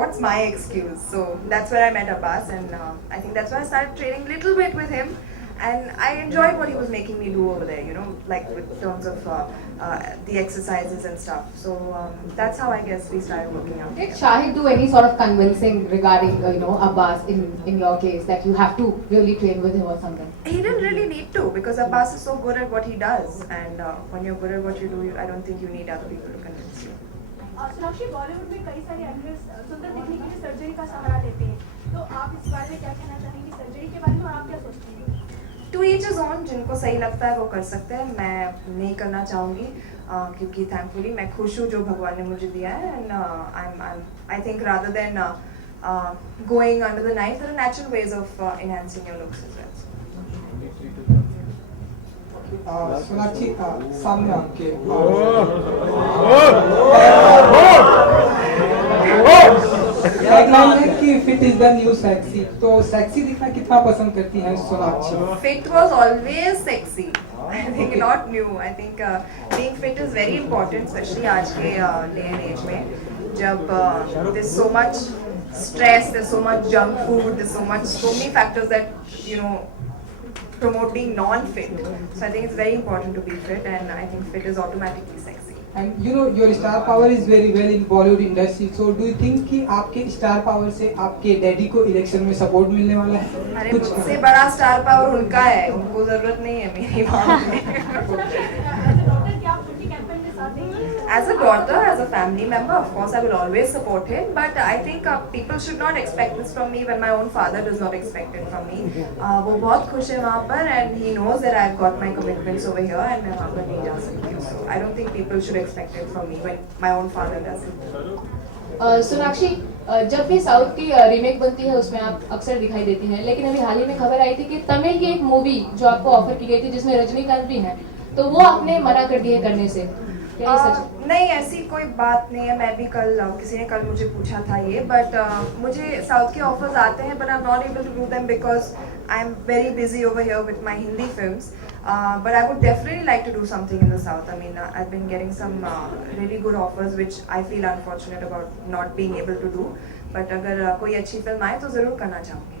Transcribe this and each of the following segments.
what's my excuse? So that's where I met Abbas, and I think that's why I started training a little bit with him. And I enjoyed what he was making me do over there, you know, like with terms of the exercises and stuff. So that's how I guess we started working out. Did Shahid do any sort of convincing regarding, Abbas in your case that you have to really train with him or something? He didn't really need to because Abbas is so good at what he does, and when you're good at what you do, I don't think you need other people to convince you. Sonakshi Bollywood में कई सारे actress सुंदर दिखने के लिए surgery का सहारा लेते हैं, तो आप इस बारे में क्या कहना चाहेंगे सर्जरी के बारे में, और आप क्या सोचते हैं? टू ईच इज ऑन, जिनको सही लगता है वो कर सकते हैं, मैं नहीं करना चाहूँगी क्योंकि थैंकफुली मैं खुश हूँ जो भगवान ने मुझे दिया है, and I think rather than going under the knife there are natural ways of enhancing your looks as well. Sonakshi सामने आपके टैगलाइन है कि fit is the new sexy, तो सेक्सी दिखना कितना पसंद करती हैं Sonakshi? Fit was always sexy. I think not new. I think being fit is very important, especially आज के day and age में, जब there's so much stress, there's so much junk food, there's so many factors that promote being non-fit. So I think it's very important to be fit, and I think fit is automatically sexy. And your star power is very well in Bollywood industry. So do you think कि आपके star power से आपके daddy को election में support मिलने वाला है? अरे मुझसे बड़ा स्टार पावर उनका है, उनको जरूरत नहीं है मेरी माँ As a daughter, as a family member, of course, I will always support him. But I think people should not expect this from me when my own father does not expect it from me. वो बहुत खुश है वहाँ पर, and he knows that I've got my commitments over here, and मैं वहाँ पर नहीं जा सकती हूँ. So I don't think people should expect it from me when my own father does it. Sonakshi, जब भी साउथ की रीमेक बनती है उसमें आप अक्सर दिखाई देती हैं, लेकिन अभी हाल ही में खबर आई थी कि तमिल की एक मूवी जो आपको ऑफर की गई थी जिसमें रजनीकांत भी हैं, तो वो आपने मना कर दिए करने से. क्या ये सच? नहीं, ऐसी कोई बात नहीं है. मैं भी किसी ने कल मुझे पूछा था ये, बट मुझे साउथ के ऑफर्स आते हैं, but I am not able to do them because I am very busy over here with my Hindi films. But I would definitely like to do something in the south. I mean, I've been getting some really good offers which I feel unfortunate about not being able to do. But अगर कोई अच्छी film आए तो ज़रूर करना चाहूँगी.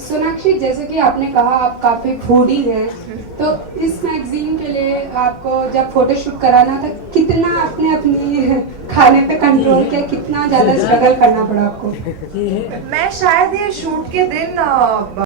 सोनाक्षी, जैसे कि आपने कहा आप काफ़ी फूडी हैं, तो इस मैगजीन के लिए आपको जब फोटोशूट कराना था, कितना आपने अपनी खाने पे कंट्रोल किया, कितना ज़्यादा स्ट्रगल करना पड़ा आपको? मैं शायद ये शूट के दिन